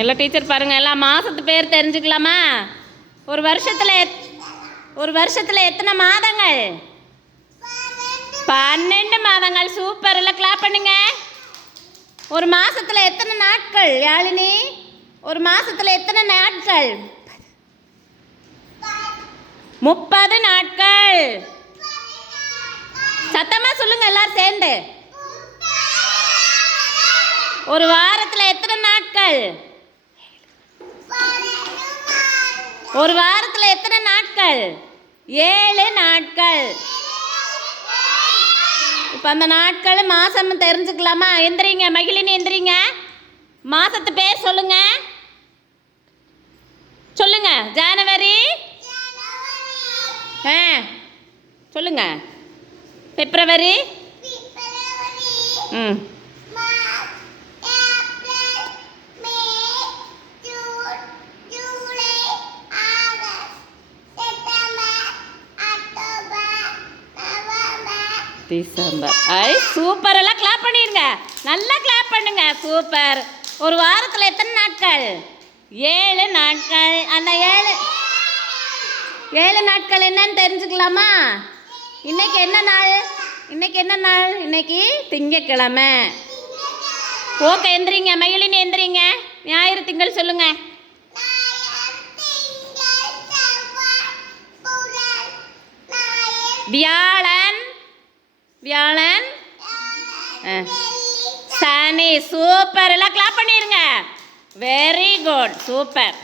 எல்லாம் டீச்சர் பாருங்கள், எல்லாம் மாதத்து பேர் தெரிஞ்சுக்கலாமா? ஒரு வருஷத்தில் எத்தனை மாதங்கள்? 12 மாதங்கள். சூப்பர், எல்லாம் கிளாப் பண்ணுங்க. ஒரு மாதத்தில் எத்தனை நாட்கள் யாழினி? ஒரு மாதத்தில் எத்தனை நாட்கள்? 30 நாட்கள். சத்தமாக சொல்லுங்க எல்லாரும் சேர்ந்து. ஒரு வாரத்தில் எத்தனை நாட்கள்? ஒரு வாரத்தில் எத்தனை நாட்கள்? 7 நாட்கள். இப்போ அந்த நாட்கள் மாதம் தெரிஞ்சுக்கலாமா? எந்திரிங்க மகிழினி, எந்திரிங்க. மாதத்து பேர் சொல்லுங்க. சொல்லுங்க. ஜனவரி. சொல்லுங்க. பிப்ரவரி. டிசம்பர். சூப்பர், எல்லாம் கிளாப் பண்ணிருங்க. நல்லா கிளாப் பண்ணுங்க. சூப்பர். ஒரு வாரத்தில் எத்தனை நாட்கள்? 7 நாட்கள். அந்த 7 நாட்கள் என்னன்னு தெரிஞ்சுக்கலாமா? இன்னைக்கு என்ன நாள்? இன்னைக்கு திங்கக்கிழமை. ஓகே, எந்திரிங்க மகிழினி, எந்திரிங்க. ஞாயிறு திங்கள் சொல்லுங்க. வியாழன், சனி. சூப்பர், எல்லாம் கிளாப் பண்ணிருங்க. Very good, super.